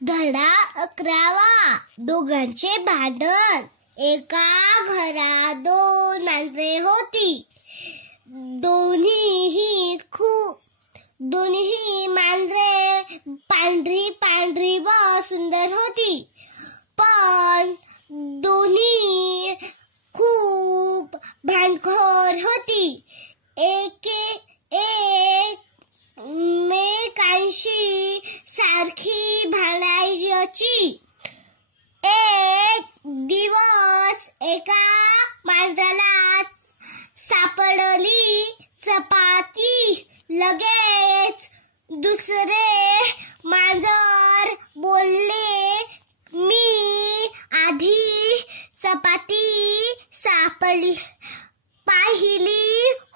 धडा 11. दोघांचे भांडण. एका घरात 2 मांजरे होती. दोन्ही मांजरे पांढरी व सुंदर होती. पण दोन्ही खूप भांडखोर होती. एकमेकांशी सारखी भांडायची. एक दिवस एका मांजराला सापडली चपाती. लगेच दुसरे मांजर बोलले, मी आधी चपाती पाहिली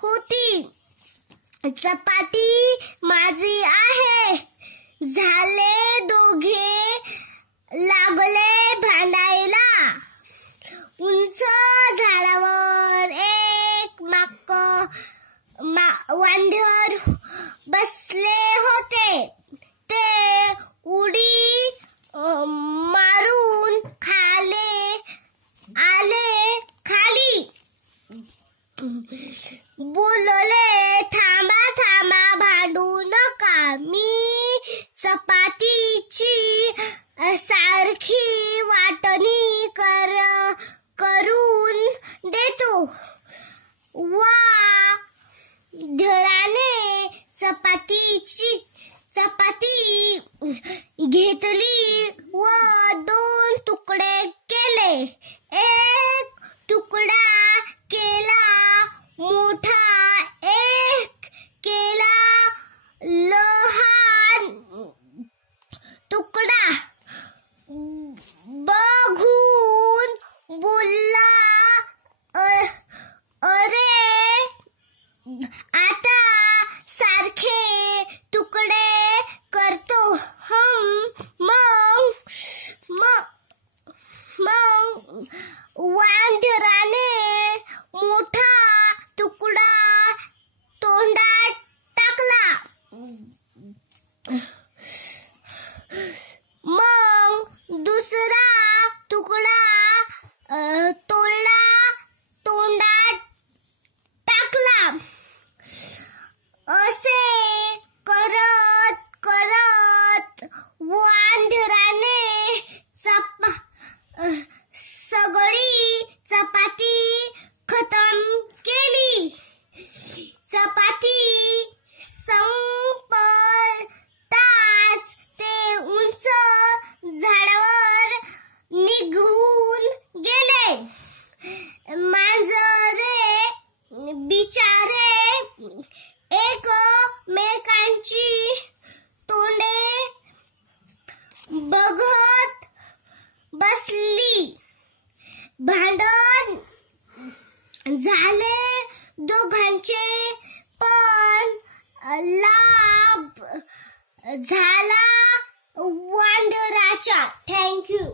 होती. चपाती माझी आहे. झाले दोघे लागले भांडायला. उंच झाडावर एक वानर बसले होते. ते उडी मारून आले खाली. बोलले, थांबा भांडू नका. मी चपातीची सारखी वाटणी करून देतो. वानराने चपाती घेतली व 2 तुकडे केले. एक तुकडा केला मोठा, एक केला लहान. तुकडा बघून बोलला, अरे आता सारखे तुकडे करतो. मग वानराने मोठा तुकडा तोंडात टाकला. मग दुसरा तुकडा तोंडात टाकला. असे करत वानराने सगळी चपाती खतम केली. चपाती संपताच ते उंच झाडावर निघून गेले. मांजरे बिचारे एकमेकांची तोंडे बघत बसली. भांडण झाले दोघांचे, पण लाभ झाला वानराचा. थँक्यू.